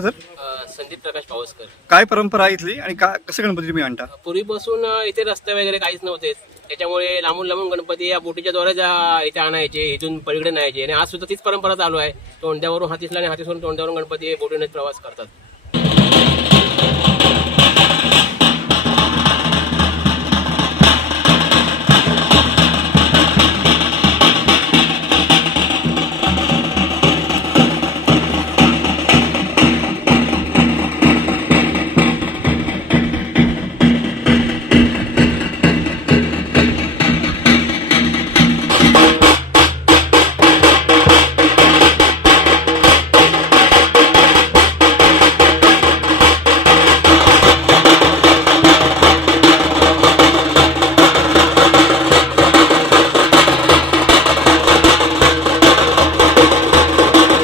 Sir Sandeep प्रकाश पावसकर. काय परंपरा आहे इथली आणि कसं गणपती तुम्ही आणता? पूर्वीपासून इथे रस्ते वगैरे काहीच नव्हते, त्याच्यामुळे लांबून लांबून गणपती या बोटीच्या द्वारे इथे आणायचे, इथून पलीकडे न्यायचे. आणि आज सुद्धा तीच परंपरा चालू आहे. तोंड्यावरून हातीसला आणि हातीसवरून तोंड्यावरून गणपती बोटीने प्रवास करतात.